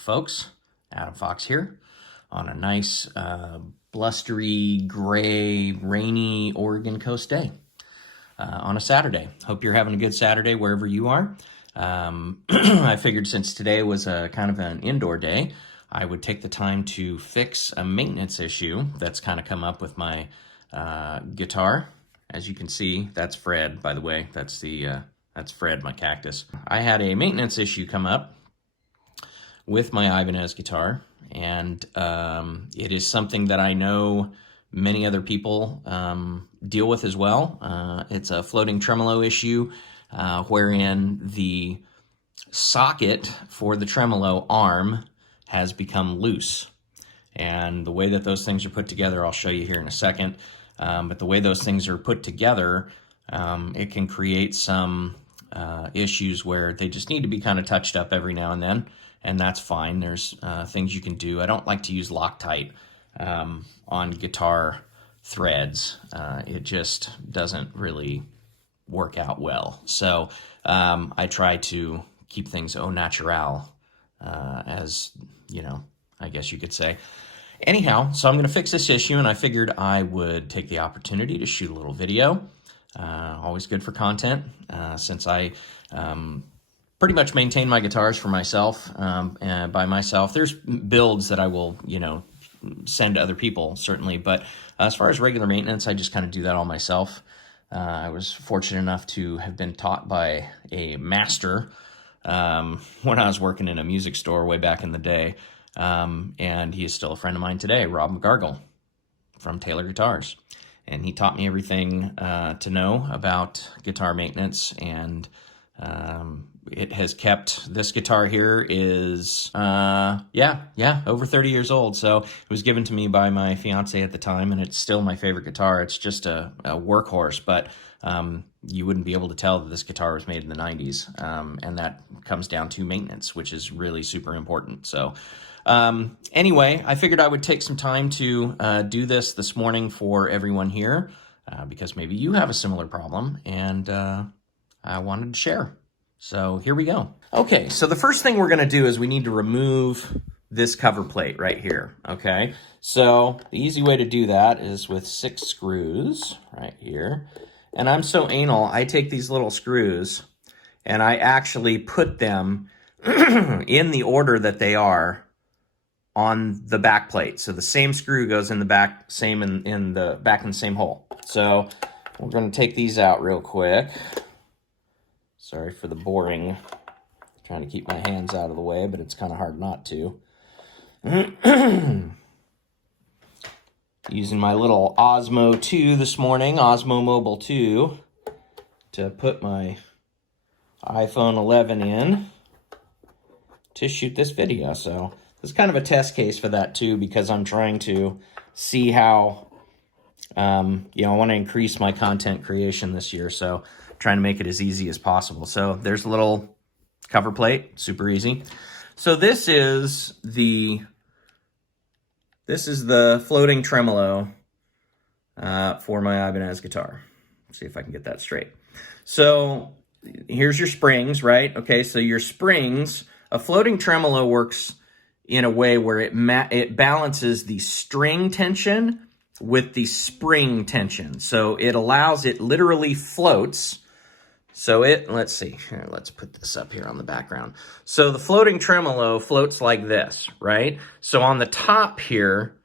folks. Adam Fox here on a nice blustery, gray, rainy Oregon coast day on a Saturday. Hope you're having a good Saturday wherever you are. I figured since today was a kind of an indoor day, I would take the time to fix a maintenance issue that's kind of come up with my guitar. As you can see, that's Fred, by the way. That's Fred, my cactus. I had a maintenance issue come up with my Ibanez guitar, and it is something that I know many other people deal with as well. It's a floating tremolo issue wherein the socket for the tremolo arm has become loose. And the way that those things are put together, I'll show you here in a second. But the way those things are put together, it can create some issues where they just need to be kind of touched up every now and then, and that's fine. There's things you can do. I don't like to use Loctite on guitar threads. It just doesn't really work out well. So I try to keep things au naturel, as you know, I guess you could say. Anyhow, so I'm going to fix this issue, and I figured I would take the opportunity to shoot a little video. Always good for content, since I pretty much maintain my guitars for myself, and by myself. There's builds that I will, send to other people, certainly, but as far as regular maintenance, I just kind of do that all myself. I was fortunate enough to have been taught by a master when I was working in a music store way back in the day, and he is still a friend of mine today, Rob McGargle from Taylor Guitars. And he taught me everything to know about guitar maintenance, and it has kept, this guitar here is, over 30 years old. So it was given to me by my fiance at the time, and it's still my favorite guitar. It's just a workhorse, but you wouldn't be able to tell that this guitar was made in the 90s, and that comes down to maintenance, which is really super important. So anyway, I figured I would take some time to do this morning for everyone here, because maybe you have a similar problem, and I wanted to share. So here we go. Okay, so the first thing we're going to do is we need to remove this cover plate right here, okay? So the easy way to do that is with 6 screws right here. And I'm so anal, I take these little screws and I actually put them in the order that they are on the back plate. So the same screw goes in the back, same in the back in the same hole. So we're going to take these out real quick. Sorry for the boring, trying to keep my hands out of the way, but it's kind of hard not to. Using my little Osmo 2 this morning, Osmo Mobile 2, to put my iPhone 11 in to shoot this video. So this is kind of a test case for that too, because I'm trying to see how, I want to increase my content creation this year. So trying to make it as easy as possible. So there's a little cover plate, super easy. So this is the floating tremolo for my Ibanez guitar. Let's see if I can get that straight. So here's your springs, right? Okay, so your springs, a floating tremolo works in a way where it balances the string tension with the spring tension. So it literally floats. So let's see, here, let's put this up here on the background. So the floating tremolo floats like this, right? So on the top here,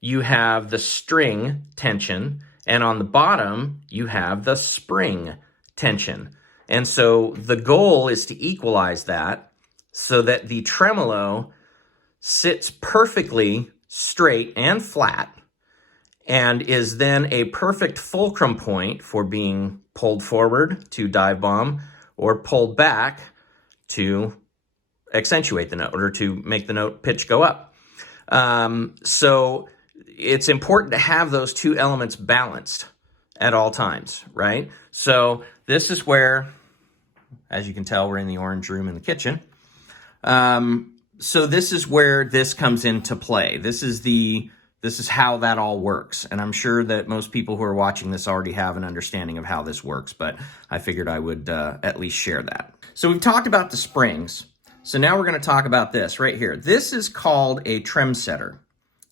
you have the string tension, and on the bottom, you have the spring tension. And so the goal is to equalize that so that the tremolo sits perfectly straight and flat, and is then a perfect fulcrum point for being pulled forward to dive bomb or pulled back to accentuate the note or to make the note pitch go up. So it's important to have those two elements balanced at all times, right? So this is where, as you can tell, we're in the orange room in the kitchen. So this is where this comes into play. This is how that all works. And I'm sure that most people who are watching this already have an understanding of how this works, but I figured I would at least share that. So we've talked about the springs. So now we're going to talk about this right here. This is called a trem setter.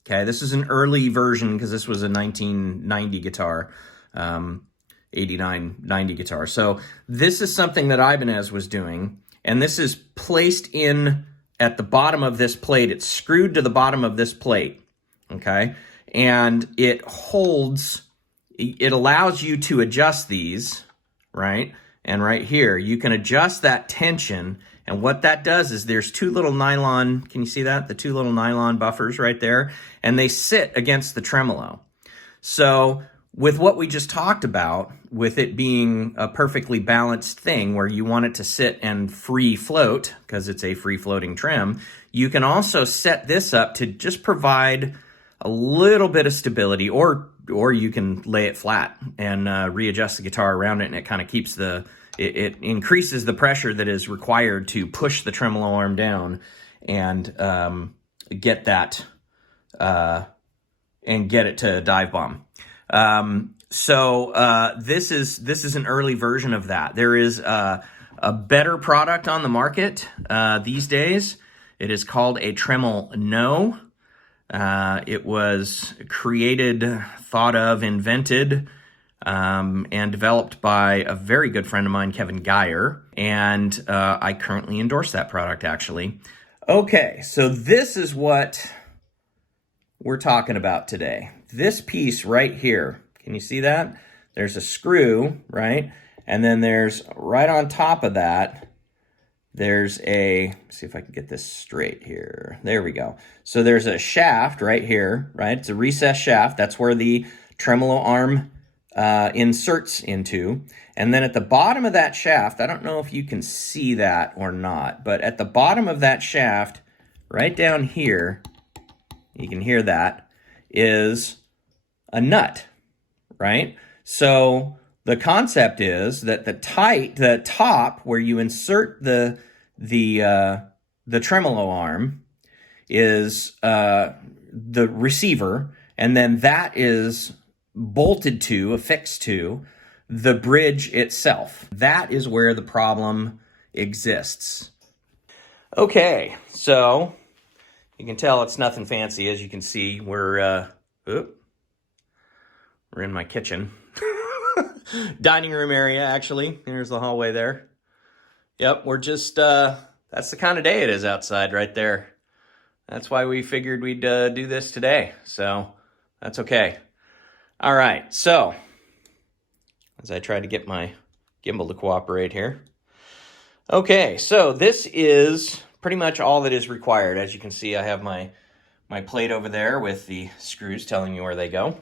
Okay, this is an early version because this was a 1990 guitar, 89, 90 guitar. So this is something that Ibanez was doing, and this is placed in at the bottom of this plate. It's screwed to the bottom of this plate, okay? And it holds, it allows you to adjust these, right? And right here, you can adjust that tension. And what that does is there's two little nylon, can you see that? The two little nylon buffers right there. And they sit against the tremolo. So with what we just talked about, with it being a perfectly balanced thing where you want it to sit and free float, because it's a free floating trem, you can also set this up to just provide a little bit of stability, or you can lay it flat and readjust the guitar around it, and it kind of keeps it increases the pressure that is required to push the tremolo arm down and get that and get it to dive bomb. This is an early version of that. There is a better product on the market these days. It is called a Tremolo No. It was created, thought of, invented, and developed by a very good friend of mine, Kevin Geyer, and I currently endorse that product, actually. Okay, so this is what we're talking about today. This piece right here, can you see that? There's a screw, right? And then there's, right on top of that, there's a, see if I can get this straight here. There we go. So there's a shaft right here, right? It's a recessed shaft. That's where the tremolo arm inserts into. And then at the bottom of that shaft, I don't know if you can see that or not, but at the bottom of that shaft, right down here, you can hear that, is a nut, right? So the concept is that the top where you insert the tremolo arm is the receiver, and then that is bolted to, affixed to, the bridge itself. That is where the problem exists. Okay, so you can tell it's nothing fancy. As you can see, we're in my kitchen. Dining room area, actually. Here's the hallway there. Yep, we're just, that's the kind of day it is outside right there. That's why we figured we'd do this today. So that's okay. All right, so as I try to get my gimbal to cooperate here. Okay, so this is pretty much all that is required. As you can see, I have my plate over there with the screws telling me where they go.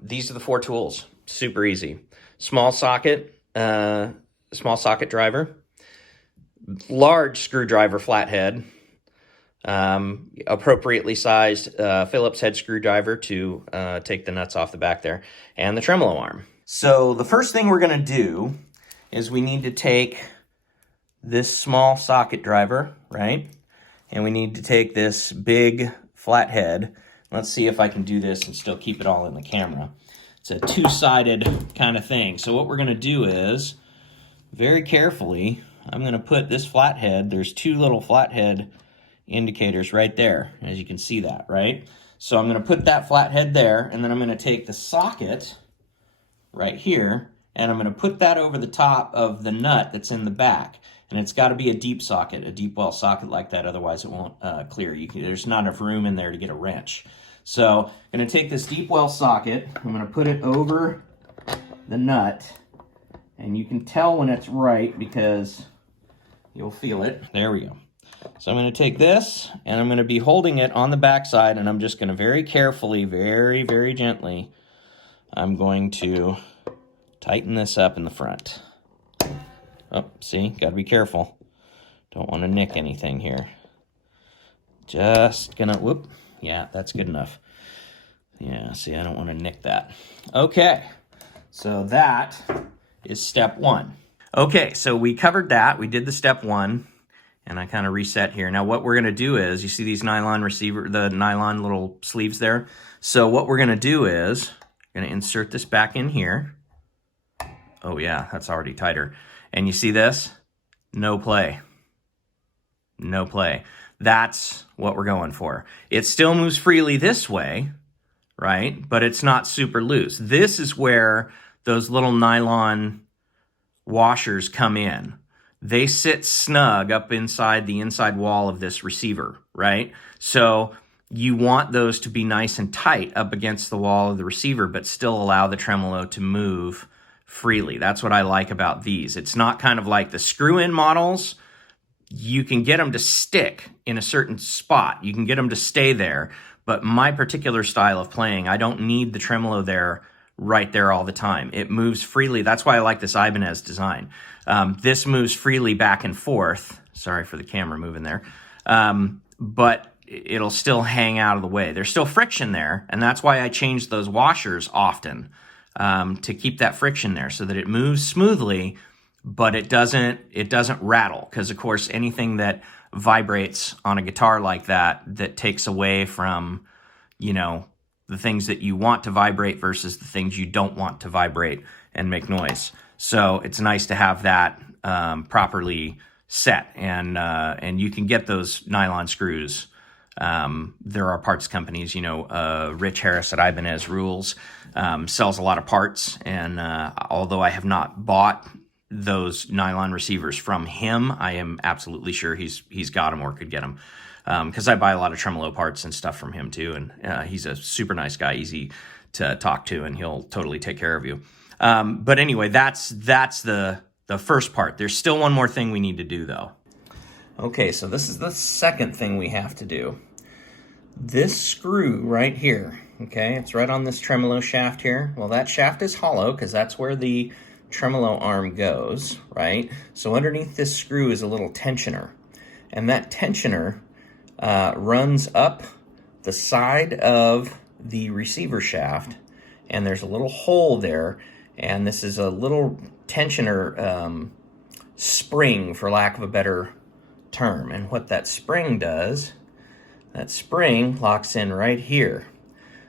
These are the 4 tools. Super easy. Small socket driver, large screwdriver flathead, appropriately sized Phillips head screwdriver to take the nuts off the back there, and the tremolo arm. So the first thing we're going to do is we need to take this small socket driver, right? And we need to take this big flathead. Let's see if I can do this and still keep it all in the camera. It's a 2-sided kind of thing. So what we're going to do is, very carefully, I'm going to put this flathead, there's 2 little flathead indicators right there, as you can see that, right? So I'm going to put that flathead there, and then I'm going to take the socket right here, and I'm going to put that over the top of the nut that's in the back. And it's got to be a deep socket, a deep well socket like that, otherwise it won't clear. There's not enough room in there to get a wrench. So I'm going to take this deep well socket, I'm going to put it over the nut, and you can tell when it's right because you'll feel it. There we go. So I'm going to take this, and I'm going to be holding it on the back side, and I'm just going to very carefully, very, very gently, I'm going to tighten this up in the front. Oh, see, got to be careful. Don't want to nick anything here. Just gonna, whoop, yeah, that's good enough. Yeah, see, I don't want to nick that. Okay, so that is step 1. Okay, so we covered that. We did the step 1, and I kind of reset here. Now what we're going to do is, you see these nylon the nylon little sleeves there? So what we're going to do is, we're going to insert this back in here. Oh yeah, that's already tighter. And you see this? No play. no play. That's what we're going for. It still moves freely this way, right? But it's not super loose. This is where those little nylon washers come in. They sit snug up inside the inside wall of this receiver, right? So you want those to be nice and tight up against the wall of the receiver, but still allow the tremolo to move freely. That's what I like about these. It's not kind of like the screw-in models. You can get them to stick in a certain spot. You can get them to stay there. But my particular style of playing, I don't need the tremolo there right there all the time. It moves freely. That's why I like this Ibanez design. This moves freely back and forth. Sorry for the camera moving there. But it'll still hang out of the way. There's still friction there, and that's why I change those washers often, to keep that friction there so that it moves smoothly, but it doesn't rattle, because of course anything that vibrates on a guitar like that takes away from, you know, the things that you want to vibrate versus the things you don't want to vibrate and make noise. So it's nice to have that properly set, and you can get those nylon screws. There are parts companies, you know, Rich Harris at Ibanez Rules sells a lot of parts, and although I have not bought those nylon receivers from him, I am absolutely sure he's got them or could get them, because I buy a lot of tremolo parts and stuff from him too, and he's a super nice guy, easy to talk to, and he'll totally take care of you. But anyway, that's the first part. There's still one more thing we need to do though. Okay, so this is the second thing we have to do. This screw right here, okay, it's right on this tremolo shaft here. Well, that shaft is hollow because that's where the tremolo arm goes, right? So underneath this screw is a little tensioner, and that tensioner runs up the side of the receiver shaft, and there's a little hole there, and this is a little tensioner spring, for lack of a better term. And what that spring does, that spring locks in right here.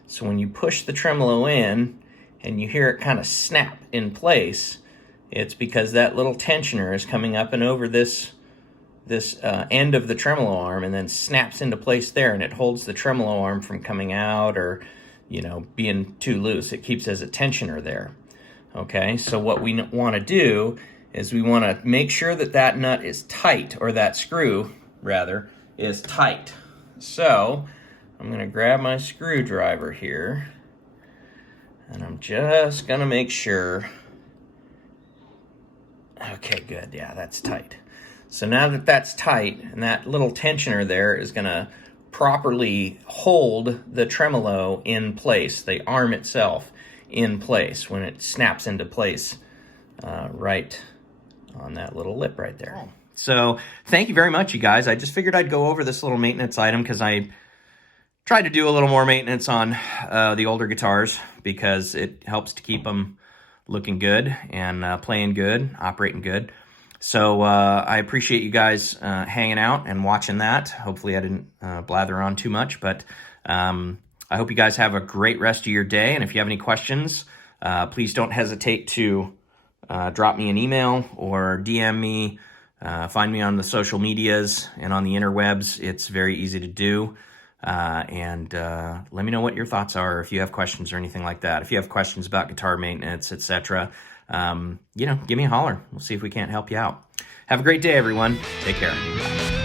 So when you push the tremolo in and you hear it kind of snap in place, it's because that little tensioner is coming up and over this end of the tremolo arm, and then snaps into place there, and it holds the tremolo arm from coming out or, you know, being too loose. It keeps as a tensioner there. Okay, so what we want to do is we want to make sure that that nut is tight, or that screw, rather, is tight. So I'm going to grab my screwdriver here, and I'm just going to make sure. Okay, good. Yeah, that's tight. So now that that's tight, and that little tensioner there is going to properly hold the tremolo in place, the arm itself in place, when it snaps into place right on that little lip right there. So thank you very much, you guys. I just figured I'd go over this little maintenance item because I tried to do a little more maintenance on the older guitars, because it helps to keep them looking good and playing good, operating good. So I appreciate you guys hanging out and watching that. Hopefully I didn't blather on too much, but I hope you guys have a great rest of your day. And if you have any questions, please don't hesitate to drop me an email or DM me. Find me on the social medias and on the interwebs. It's very easy to do. And let me know what your thoughts are, if you have questions or anything like that. If you have questions about guitar maintenance, etc., you know, give me a holler. We'll see if we can't help you out. Have a great day, everyone. Take care. Bye.